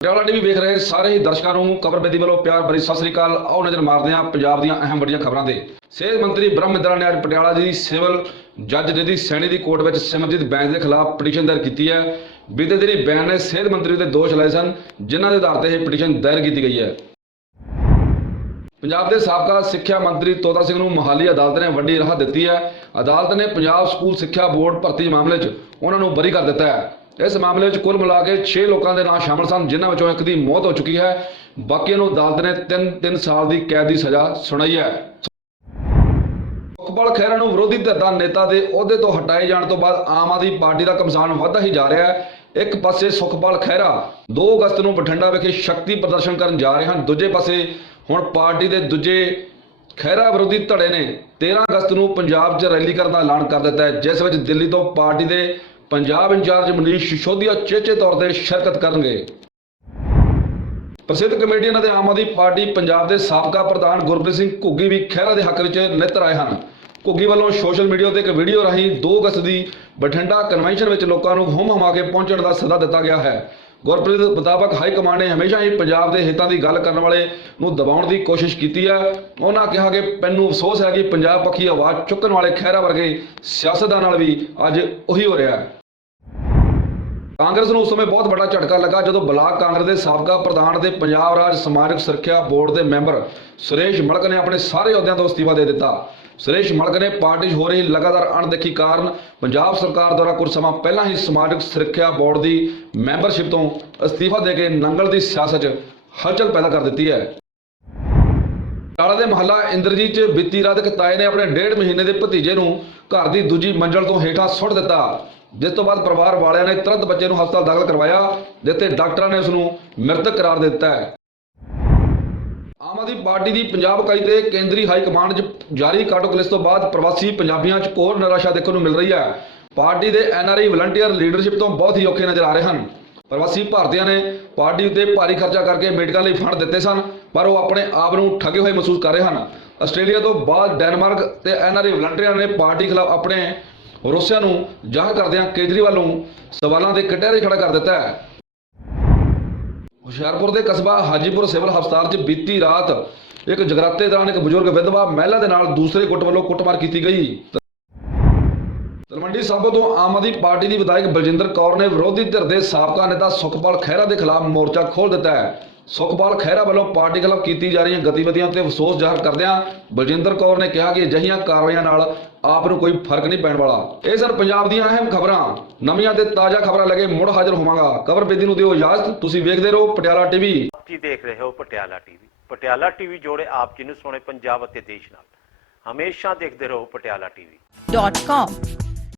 Patiala TV ਵੇਖ ਰਹੇ ਸਾਰੇ ਹੀ ਦਰਸ਼ਕਾਂ ਨੂੰ ਕਬਰਬੇਦੀ ਵੱਲੋਂ ਪਿਆਰ ਭਰੀ ਸਤਿ ਸ੍ਰੀ ਅਕਾਲ। ਆਓ ਨਜ਼ਰ ਮਾਰਦੇ ਹਾਂ ਪੰਜਾਬ ਦੀਆਂ ਅਹਿਮ ਵੱਡੀਆਂ ਖਬਰਾਂ ਤੇ। ਸਿਹਤ ਮੰਤਰੀ ਬ੍ਰਹਮ ਮਿੰਦਰਾ ਨੇ ਅੱਜ ਪਟਿਆਲਾ ਦੀ ਸਿਵਲ ਜੱਜ ਨਿਧੀ ਸੈਣੀ ਦੀ ਕੋਰਟ ਵਿੱਚ ਸਿਮਰਜੀਤ ਬੈਂਸ ਦੇ ਖਿਲਾਫ ਪਟੀਸ਼ਨ ਦਾਇਰ ਕੀਤੀ ਹੈ। ਬੀਤੇ ਦਿਨੀ ਬੈਂਸ ਨੇ ਸਿਹਤ ਮੰਤਰੀ ਦੇ ਦੋਸ਼ ਲਾਏ ਸਨ, ਜਿਨ੍ਹਾਂ ਦੇ ਆਧਾਰ ਤੇ ਇਹ ਪਟੀਸ਼ਨ ਦਾਇਰ ਕੀਤੀ ਗਈ ਹੈ। ਪੰਜਾਬ ਦੇ ਸਾਬਕਾ ਸਿੱਖਿਆ ਮੰਤਰੀ ਤੋਤਾ ਸਿੰਘ ਨੂੰ ਮੋਹਾਲੀ ਅਦਾਲਤ ਨੇ ਵੱਡੀ ਰਾਹਤ ਦਿੱਤੀ ਹੈ। ਅਦਾਲਤ ਨੇ ਪੰਜਾਬ ਸਕੂਲ ਸਿੱਖਿਆ ਬੋਰਡ ਭਰਤੀ ਮਾਮਲੇ 'ਚ ਉਹਨਾਂ ਨੂੰ ਬਰੀ ਕਰ ਦਿੱਤਾ ਹੈ। ਇਸ ਮਾਮਲੇ ਵਿੱਚ ਕੁੱਲ ਮਿਲਾ ਕੇ 6 ਲੋਕਾਂ ਦੇ ਨਾਂ ਸ਼ਾਮਲ ਸਨ, ਜਿਨ੍ਹਾਂ ਵਿੱਚੋਂ ਇੱਕ ਦੀ ਮੌਤ ਹੋ ਚੁੱਕੀ ਹੈ। ਬਾਕੀਆਂ ਨੂੰ ਅਦਾਲਤ ਨੇ 3-3 ਸਾਲ ਦੀ ਕੈਦ ਦੀ ਸਜ਼ਾ ਸੁਣਾਈ ਹੈ। ਸੁਖਪਾਲ ਖਹਿਰਾ ਨੂੰ ਵਿਰੋਧੀ ਧਿਰ ਦਾ ਨੇਤਾ ਦੇ ਅਹੁਦੇ ਤੋਂ ਹਟਾਏ ਜਾਣ ਤੋਂ ਬਾਅਦ ਆਮ ਆਦਮੀ ਪਾਰਟੀ ਦਾ ਕਮਸਾਨ ਵੱਧਦਾ ਹੀ ਜਾ ਰਿਹਾ ਹੈ। ਇੱਕ ਪਾਸੇ ਸੁਖਪਾਲ ਖਹਿਰਾ 2 ਅਗਸਤ ਨੂੰ ਬਠਿੰਡਾ ਵਿਖੇ ਸ਼ਕਤੀ ਪ੍ਰਦਰਸ਼ਨ ਕਰਨ ਜਾ ਰਹੇ ਹਨ। ਦੂਜੇ ਪਾਸੇ ਹੁਣ ਪਾਰਟੀ ਦੇ ਦੂਜੇ ਖਹਿਰਾ ਵਿਰੋਧੀ ਧੜੇ ਨੇ 13 ਅਗਸਤ ਨੂੰ ਪੰਜਾਬ 'ਚ ਰੈਲੀ ਕਰਨ ਦਾ ਐਲਾਨ ਕਰ ਦਿੱਤਾ ਹੈ, ਜਿਸ ਵਿੱਚ ਦਿੱਲੀ ਤੋਂ ਪਾਰਟੀ ਦੇ ਪੰਜਾਬ ਇੰਚਾਰਜ ਮਨੀਸ਼ ਸਿਸੋਦੀਆ ਚੇਚੇ ਤੌਰ ਤੇ ਸ਼ਿਰਕਤ ਕਰਨਗੇ। ਪ੍ਰਸਿੱਧ ਕਮੇਡੀਅਨ ਅਤੇ ਆਮ ਆਦਮੀ ਪਾਰਟੀ ਪੰਜਾਬ ਦੇ ਸਾਬਕਾ ਪ੍ਰਧਾਨ ਗੁਰਪ੍ਰੀਤ ਸਿੰਘ ਘੁੱਗੀ ਵੀ ਖਹਿਰਾ ਦੇ ਹੱਕ ਵਿੱਚ ਨਿੱਤਰ ਆਏ ਹਨ। ਘੁੱਗੀ ਵੱਲੋਂ ਸੋਸ਼ਲ ਮੀਡੀਆ ਤੇ ਇੱਕ ਵੀਡੀਓ ਰਾਹੀਂ 2 ਅਗਸਤ ਦੀ ਬਠਿੰਡਾ ਕਨਵੈਨਸ਼ਨ ਵਿੱਚ ਲੋਕਾਂ ਨੂੰ ਹੁੰਮ ਹਮਾ ਕੇ ਪਹੁੰਚਣ ਦਾ ਸੱਦਾ ਦਿੱਤਾ ਗਿਆ ਹੈ। ਗੁਰਪ੍ਰੀਤ ਮੁਤਾਬਕ ਹਾਈ ਕਮਾਂਡ ਨੇ ਹਮੇਸ਼ਾ ਹੀ ਪੰਜਾਬ ਦੇ ਹਿੱਤਾਂ ਦੀ ਗੱਲ ਕਰਨ ਵਾਲੇ ਨੂੰ ਦਬਾਉਣ ਦੀ ਕੋਸ਼ਿਸ਼ ਕੀਤੀ ਹੈ। ਉਹਨਾਂ ਕਿਹਾ ਕਿ ਪੈਨੂੰ ਅਫਸੋਸ ਹੈ ਕਿ ਪੰਜਾਬ ਪੱਖੀ ਆਵਾਜ਼ ਚੁੱਕਣ ਵਾਲੇ ਖਹਿਰਾ ਵਰਗੇ ਸਿਆਸਤਦਾਨਾਂ ਨਾਲ ਵੀ ਅੱਜ ਉਹੀ ਹੋ ਰਿਹਾ ਹੈ। ਕਾਂਗਰਸ ਨੂੰ ਉਸ ਸਮੇਂ ਬਹੁਤ ਵੱਡਾ ਝਟਕਾ ਲੱਗਾ ਜਦੋਂ ਬਲਾਕ ਕਾਂਗਰਸ ਦੇ ਸਾਬਕਾ ਪ੍ਰਧਾਨ ਅਤੇ ਪੰਜਾਬ ਰਾਜ ਸਮਾਜਿਕ ਸੁਰੱਖਿਆ ਬੋਰਡ ਦੇ ਮੈਂਬਰ ਸੁਰੇਸ਼ ਮਲਕ ਨੇ ਆਪਣੇ ਸਾਰੇ ਅਹੁਦਿਆਂ ਤੋਂ ਅਸਤੀਫਾ ਦੇ ਦਿੱਤਾ। ਸੁਰੇਸ਼ ਮਲਕ ਨੇ ਪਾਰਟੀ 'ਚ ਹੋ ਰਹੀ ਲਗਾਤਾਰ ਅਣਦੇਖੀ ਕਾਰਨ ਪੰਜਾਬ ਸਰਕਾਰ ਦੁਆਰਾ ਕੁਝ ਸਮਾਂ ਪਹਿਲਾਂ ਹੀ ਸਮਾਜਿਕ ਸੁਰੱਖਿਆ ਬੋਰਡ ਦੀ ਮੈਂਬਰਸ਼ਿਪ ਤੋਂ ਅਸਤੀਫਾ ਦੇ ਕੇ ਨੰਗਲ ਦੀ ਸਿਆਸਤ 'ਚ ਹਲਚਲ ਪੈਦਾ ਕਰ ਦਿੱਤੀ ਹੈ। ਟਾਲਾ ਦੇ ਮਹੱਲਾ ਇੰਦਰਜੀਤ ਚ ਬੀਤੀ ਰਾਤ ਇੱਕ ਤਾਏ ਨੇ ਆਪਣੇ ਡੇਢ ਮਹੀਨੇ ਦੇ ਭਤੀਜੇ ਨੂੰ ਘਰ ਦੀ ਦੂਜੀ ਮੰਜ਼ਲ ਤੋਂ ਹੇਠਾਂ ਸੁੱਟ ਦਿੱਤਾ। ਜਿਸ ਤੋਂ ਬਾਅਦ ਪਰਿਵਾਰ ਵਾਲਿਆਂ ਨੇ ਤੁਰੰਤ ਬੱਚੇ ਨੂੰ ਹਸਪਤਾਲ ਦਾਖਲ ਕਰਵਾਇਆ, ਜਿੱਥੇ ਡਾਕਟਰਾਂ ਨੇ ਉਸ ਨੂੰ ਮ੍ਰਿਤਕ ਕਰਾਰ ਦਿੱਤਾ ਹੈ। ਆਮ ਆਦਮੀ ਪਾਰਟੀ ਦੀ ਪੰਜਾਬ ਇਕਾਈ ਤੇ ਕੇਂਦਰੀ ਹਾਈ ਕਮਾਂਡ 'ਚ ਜਾਰੀ ਕਾਟੋ ਲਿਸਟ ਤੋਂ ਬਾਅਦ ਪ੍ਰਵਾਸੀ ਪੰਜਾਬੀਆਂ 'ਚ ਕੋਰ ਨਿਰਾਸ਼ਾ ਦੇਖਣ ਨੂੰ ਮਿਲ ਰਹੀ ਹੈ। ਪਾਰਟੀ ਦੇ ਐਨਆਰਆਈ ਵਲੰਟੀਅਰ ਲੀਡਰਸ਼ਿਪ ਤੋਂ ਬਹੁਤ ਹੀ ਔਖੇ ਨਜ਼ਰ ਆ ਰਹੇ ਹਨ। ਪ੍ਰਵਾਸੀ ਭਾਰਤੀਆਂ ਨੇ ਪਾਰਟੀ ਉੱਤੇ ਭਾਰੀ ਖਰਚਾ ਕਰਕੇ ਮੈਡੀਕਲ ਲਈ ਫੰਡ ਦਿੱਤੇ ਸਨ, ਪਰ ਉਹ ਆਪਣੇ ਆਪ ਨੂੰ ਠੱਗੇ ਹੋਏ ਮਹਿਸੂਸ ਕਰ ਰਹੇ ਹਨ। ਆਸਟ੍ਰੇਲੀਆ ਤੋਂ ਬਾਅਦ ਡੈਨਮਾਰਕ ਤੇ ਐਨਆਰਆਈ ਵਲੰਟੀਅਰਾਂ ਨੇ ਪਾਰਟੀ ਖਿਲਾਫ ਆਪਣੇ ਰੋਸਿਆਂ ਨੂੰ ਜ਼ਾਹਰ ਕਰਦਿਆਂ ਕੇਜਰੀਵਾਲ ਨੂੰ ਸਵਾਲਾਂ ਦੇ ਕਟਹਿਰੇ ਖੜਾ ਕਰ ਦਿੱਤਾ ਹੈ। ਹੁਸ਼ਿਆਰਪੁਰ ਦੇ ਕਸਬਾ ਹਾਜੀਪੁਰ ਸਿਵਲ ਹਸਪਤਾਲ 'ਚ ਬੀਤੀ ਰਾਤ ਇੱਕ ਜਗਰਾਤੇ ਦੌਰਾਨ ਇੱਕ ਬਜ਼ੁਰਗ ਵਿਧਵਾ ਮਹਿਲਾ ਦੇ ਨਾਲ ਦੂਸਰੇ ਗੁੱਟ ਵੱਲੋਂ ਕੁੱਟਮਾਰ ਕੀਤੀ ਗਈ। ਤਲਵੰਡੀ ਸਾਬੋ ਤੋਂ ਆਮ ਆਦਮੀ ਪਾਰਟੀ ਦੀ ਵਿਧਾਇਕ ਬਲਜਿੰਦਰ ਕੌਰ ਨੇ ਵਿਰੋਧੀ ਧਿਰ ਦੇ ਸਾਬਕਾ ਨੇਤਾ ਸੁਖਪਾਲ ਖਹਿਰਾ ਦੇ ਖਿਲਾਫ ਮੋਰਚਾ ਖੋਲ੍ਹ ਦਿੱਤਾ ਹੈ। ਸੁਖਪਾਲ ਖਹਿਰਾ ਵੱਲੋਂ ਪਾਰਟੀ ਖਿਲਾਫ ਕੀਤੀ ਜਾ ਰਹੀਆਂ ਗਤੀਵਿਧੀਆਂ ਤੇ ਅਫਸੋਸ ਜ਼ਾਹਰ ਕਰਦਿਆਂ ਬਲਜਿੰਦਰ ਕੌਰ ਨੇ ਕਿਹਾ ਕਿ ਅਜਿਹੀਆਂ ਕਾਰਵਾਈਆਂ ਨਾਲ ਆਪ ਨੂੰ ਕੋਈ ਫ਼ਰਕ ਨਹੀਂ ਪੈਣ ਵਾਲਾ। ਇਹ ਸਰ ਪੰਜਾਬ ਦੀਆਂ ਅਹਿਮ ਖਬਰਾਂ। ਨਵੀਆਂ ਤੇ ਤਾਜ਼ਾ ਖਬਰਾਂ ਲੈ ਕੇ ਮੁੜ ਹਾਜ਼ਰ ਹੋਵਾਂਗਾ। ਖਬਰ ਬੇਦੀ ਨੂੰ ਦਿਓ ਇਜਾਜ਼ਤ। ਤੁਸੀਂ ਵੇਖਦੇ ਰਹੋ ਪਟਿਆਲਾ ਟੀਵੀ। ਤੁਸੀਂ ਦੇਖ ਰਹੇ ਹੋ ਪਟਿਆਲਾ ਟੀਵੀ। ਪਟਿਆਲਾ ਟੀਵੀ ਜੋੜੇ ਆਪ ਜੀ ਨੂੰ ਸੋਹਣੇ ਪੰਜਾਬ ਅਤੇ ਦੇਸ਼ ਨਾਲ। ਹਮੇਸ਼ਾ ਦੇਖਦੇ ਰਹੋ ਪਟਿਆਲਾ ਟੀਵੀ। com